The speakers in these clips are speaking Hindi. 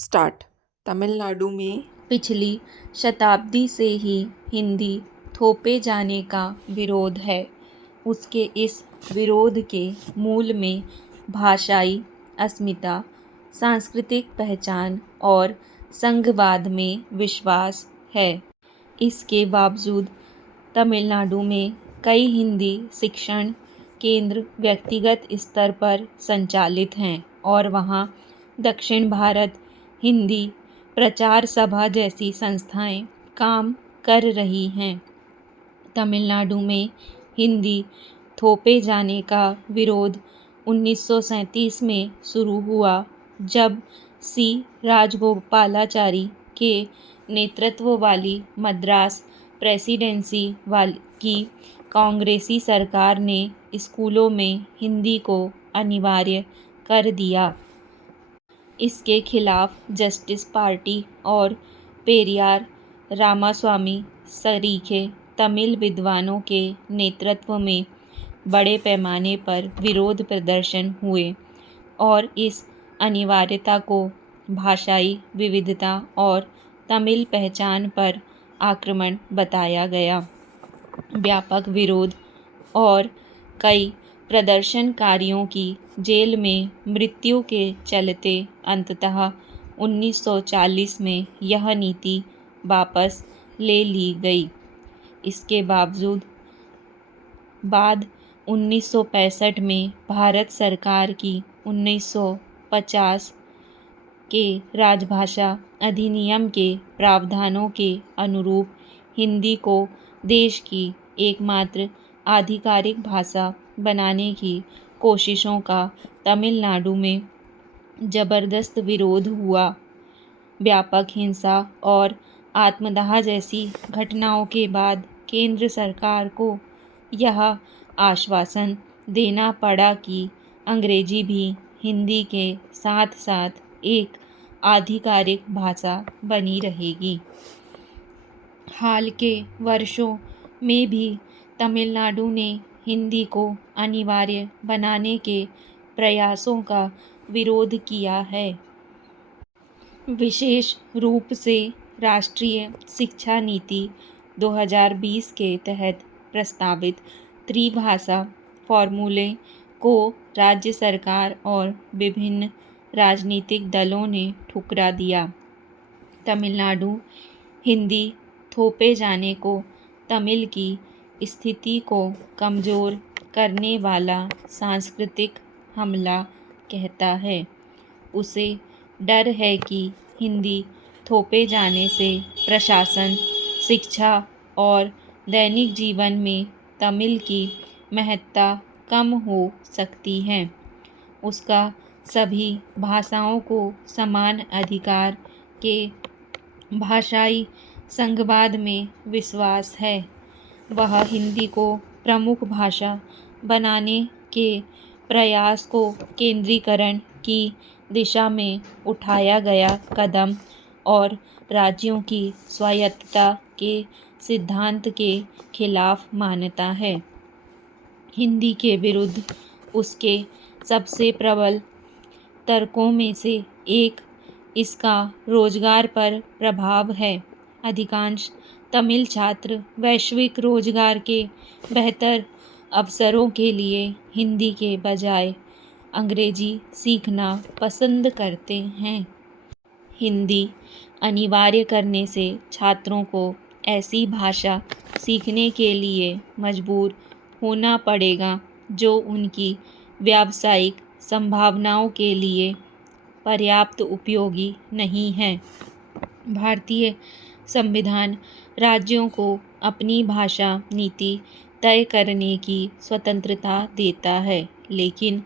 स्टार्ट। तमिलनाडु में पिछली शताब्दी से ही हिंदी थोपे जाने का विरोध है। उसके इस विरोध के मूल में भाषाई अस्मिता, सांस्कृतिक पहचान और संघवाद में विश्वास है। इसके बावजूद तमिलनाडु में कई हिंदी शिक्षण केंद्र व्यक्तिगत स्तर पर संचालित हैं और वहाँ दक्षिण भारत हिंदी प्रचार सभा जैसी संस्थाएं काम कर रही हैं। तमिलनाडु में हिंदी थोपे जाने का विरोध 1937 में शुरू हुआ, जब सी राजगोपालाचारी के नेतृत्व वाली मद्रास प्रेसिडेंसी की कांग्रेसी सरकार ने स्कूलों में हिंदी को अनिवार्य कर दिया। इसके खिलाफ जस्टिस पार्टी और पेरियार रामास्वामी सरीखे तमिल विद्वानों के नेतृत्व में बड़े पैमाने पर विरोध प्रदर्शन हुए और इस अनिवार्यता को भाषाई विविधता और तमिल पहचान पर आक्रमण बताया गया। व्यापक विरोध और कई प्रदर्शनकारियों की जेल में मृत्यु के चलते अंततः 1940 में यह नीति वापस ले ली गई। इसके बावजूद बाद 1965 में भारत सरकार की 1950 के राजभाषा अधिनियम के प्रावधानों के अनुरूप हिंदी को देश की एकमात्र आधिकारिक भाषा बनाने की कोशिशों का तमिलनाडु में जबरदस्त विरोध हुआ। व्यापक हिंसा और आत्मदाह जैसी घटनाओं के बाद केंद्र सरकार को यह आश्वासन देना पड़ा कि अंग्रेजी भी हिंदी के साथ साथ एक आधिकारिक भाषा बनी रहेगी। हाल के वर्षों में भी तमिलनाडु ने हिंदी को अनिवार्य बनाने के प्रयासों का विरोध किया है। विशेष रूप से राष्ट्रीय शिक्षा नीति 2020 के तहत प्रस्तावित त्रिभाषा फॉर्मूले को राज्य सरकार और विभिन्न राजनीतिक दलों ने ठुकरा दिया। तमिलनाडु हिंदी थोपे जाने को तमिल की स्थिति को कमज़ोर करने वाला सांस्कृतिक हमला कहता है। उसे डर है कि हिंदी थोपे जाने से प्रशासन, शिक्षा और दैनिक जीवन में तमिल की महत्ता कम हो सकती है। उसका सभी भाषाओं को समान अधिकार के भाषाई संघवाद में विश्वास है। वह हिंदी को प्रमुख भाषा बनाने के प्रयास को केंद्रीकरण की दिशा में उठाया गया कदम और राज्यों की स्वायत्तता के सिद्धांत के खिलाफ मानता है। हिंदी के विरुद्ध उसके सबसे प्रबल तर्कों में से एक इसका रोजगार पर प्रभाव है। अधिकांश तमिल छात्र वैश्विक रोजगार के बेहतर अवसरों के लिए हिंदी के बजाय अंग्रेजी सीखना पसंद करते हैं। हिंदी अनिवार्य करने से छात्रों को ऐसी भाषा सीखने के लिए मजबूर होना पड़ेगा जो उनकी व्यावसायिक संभावनाओं के लिए पर्याप्त उपयोगी नहीं है। भारतीय संविधान राज्यों को अपनी भाषा नीति तय करने की स्वतंत्रता देता है, लेकिन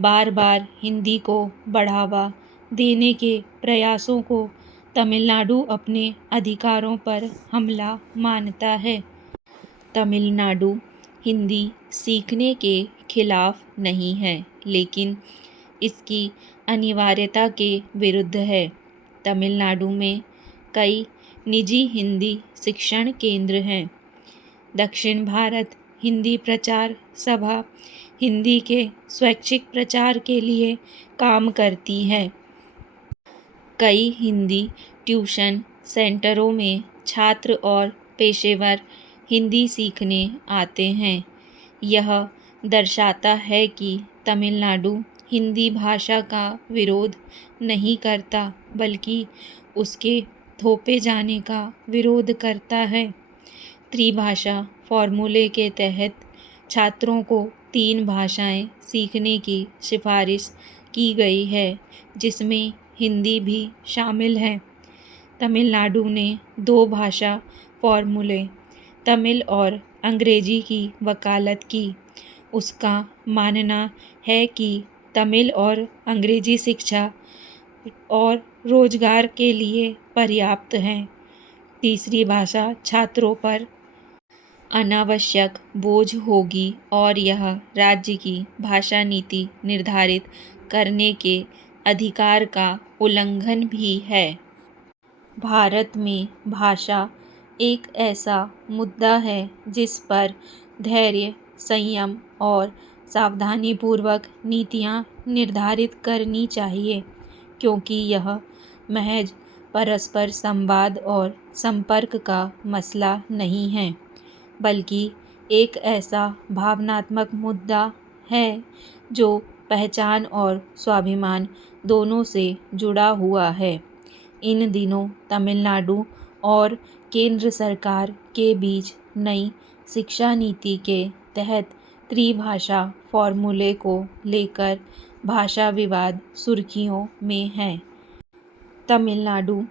बार बार हिंदी को बढ़ावा देने के प्रयासों को तमिलनाडु अपने अधिकारों पर हमला मानता है। तमिलनाडु हिंदी सीखने के खिलाफ नहीं है, लेकिन इसकी अनिवार्यता के विरुद्ध है। तमिलनाडु में कई निजी हिंदी शिक्षण केंद्र हैं। दक्षिण भारत हिंदी प्रचार सभा हिंदी के स्वैच्छिक प्रचार के लिए काम करती है। कई हिंदी ट्यूशन सेंटरों में छात्र और पेशेवर हिंदी सीखने आते हैं। यह दर्शाता है कि तमिलनाडु हिंदी भाषा का विरोध नहीं करता, बल्कि उसके थोपे जाने का विरोध करता है। त्रिभाषा फॉर्मूले के तहत छात्रों को 3 भाषाएं सीखने की सिफारिश की गई है, जिसमें हिंदी भी शामिल है। तमिलनाडु ने 2 भाषा फॉर्मूले तमिल और अंग्रेजी की वकालत की। उसका मानना है कि तमिल और अंग्रेजी शिक्षा और रोजगार के लिए पर्याप्त है। तीसरी भाषा छात्रों पर अनावश्यक बोझ होगी और यह राज्य की भाषा नीति निर्धारित करने के अधिकार का उल्लंघन भी है। भारत में भाषा एक ऐसा मुद्दा है जिस पर धैर्य, संयम और सावधानीपूर्वक नीतियाँ निर्धारित करनी चाहिए, क्योंकि यह महज परस्पर संवाद और संपर्क का मसला नहीं है, बल्कि एक ऐसा भावनात्मक मुद्दा है जो पहचान और स्वाभिमान दोनों से जुड़ा हुआ है। इन दिनों तमिलनाडु और केंद्र सरकार के बीच नई शिक्षा नीति के तहत त्रिभाषा फॉर्मूले को लेकर भाषा विवाद सुर्खियों में है। तमिलनाडु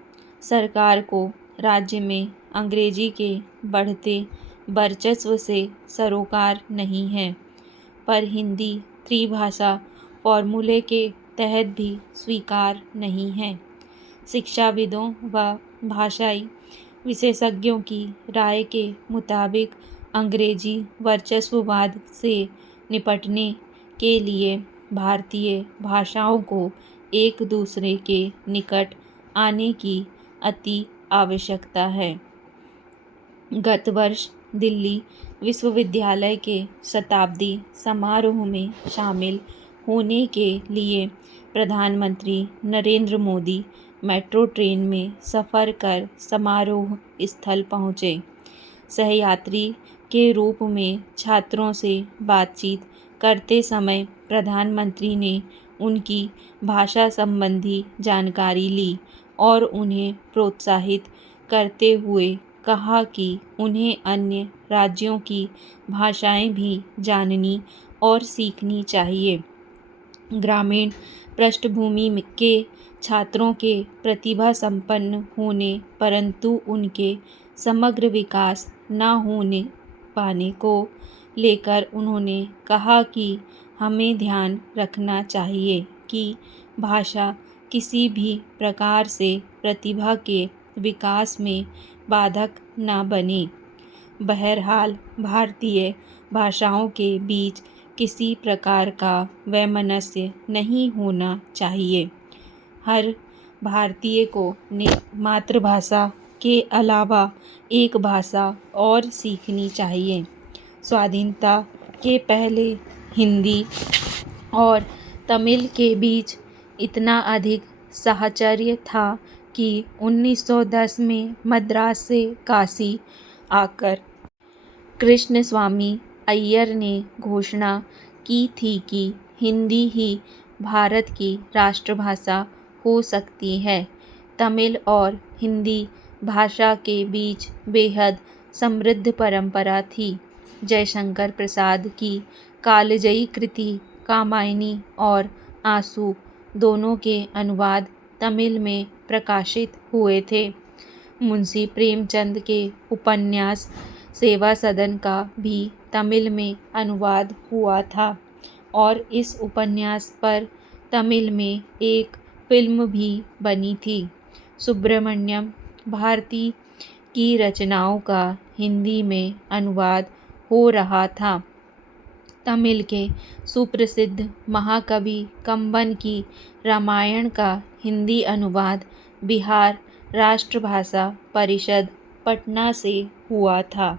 सरकार को राज्य में अंग्रेजी के बढ़ते वर्चस्व से सरोकार नहीं है, पर हिंदी त्रिभाषा फॉर्मूले के तहत भी स्वीकार नहीं है। शिक्षाविदों व भाषाई विशेषज्ञों की राय के मुताबिक अंग्रेजी वर्चस्ववाद से निपटने के लिए भारतीय भाषाओं को एक दूसरे के निकट आने की अति आवश्यकता है। गत वर्ष दिल्ली विश्वविद्यालय के शताब्दी समारोह में शामिल होने के लिए प्रधानमंत्री नरेंद्र मोदी मेट्रो ट्रेन में सफ़र कर समारोह स्थल पहुँचे। सहयात्री के रूप में छात्रों से बातचीत करते समय प्रधानमंत्री ने उनकी भाषा संबंधी जानकारी ली और उन्हें प्रोत्साहित करते हुए कहा कि उन्हें अन्य राज्यों की भाषाएं भी जाननी और सीखनी चाहिए। ग्रामीण पृष्ठभूमि के छात्रों के प्रतिभा संपन्न होने परंतु उनके समग्र विकास न होने पाने को लेकर उन्होंने कहा कि हमें ध्यान रखना चाहिए कि भाषा किसी भी प्रकार से प्रतिभा के विकास में बाधक न बने। बहरहाल भारतीय भाषाओं के बीच किसी प्रकार का वैमनस्य नहीं होना चाहिए। हर भारतीय को मातृभाषा के अलावा एक भाषा और सीखनी चाहिए। स्वाधीनता के पहले हिंदी और तमिल के बीच इतना अधिक साहचर्य था कि 1910 में मद्रास से काशी आकर कृष्णस्वामी अय्यर ने घोषणा की थी कि हिंदी ही भारत की राष्ट्रभाषा हो सकती है। तमिल और हिंदी भाषा के बीच बेहद समृद्ध परंपरा थी। जयशंकर प्रसाद की कालजयी कृति कामायनी और आंसू दोनों के अनुवाद तमिल में प्रकाशित हुए थे। मुंशी प्रेमचंद के उपन्यास सेवा सदन का भी तमिल में अनुवाद हुआ था और इस उपन्यास पर तमिल में एक फिल्म भी बनी थी। सुब्रमण्यम भारती की रचनाओं का हिंदी में अनुवाद हो रहा था। तमिल के सुप्रसिद्ध महाकवि कंबन की रामायण का हिंदी अनुवाद बिहार राष्ट्रभाषा परिषद पटना से हुआ था।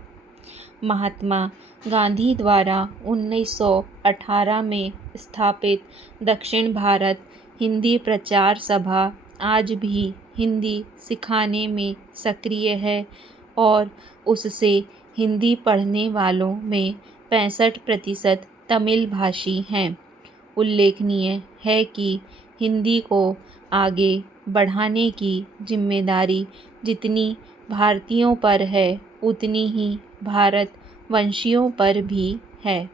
महात्मा गांधी द्वारा 1918 में स्थापित दक्षिण भारत हिंदी प्रचार सभा आज भी हिंदी सिखाने में सक्रिय है और उससे हिंदी पढ़ने वालों में 65% तमिल भाषी हैं। उल्लेखनीय है कि हिंदी को आगे बढ़ाने की जिम्मेदारी जितनी भारतीयों पर है उतनी ही भारतवंशियों पर भी है।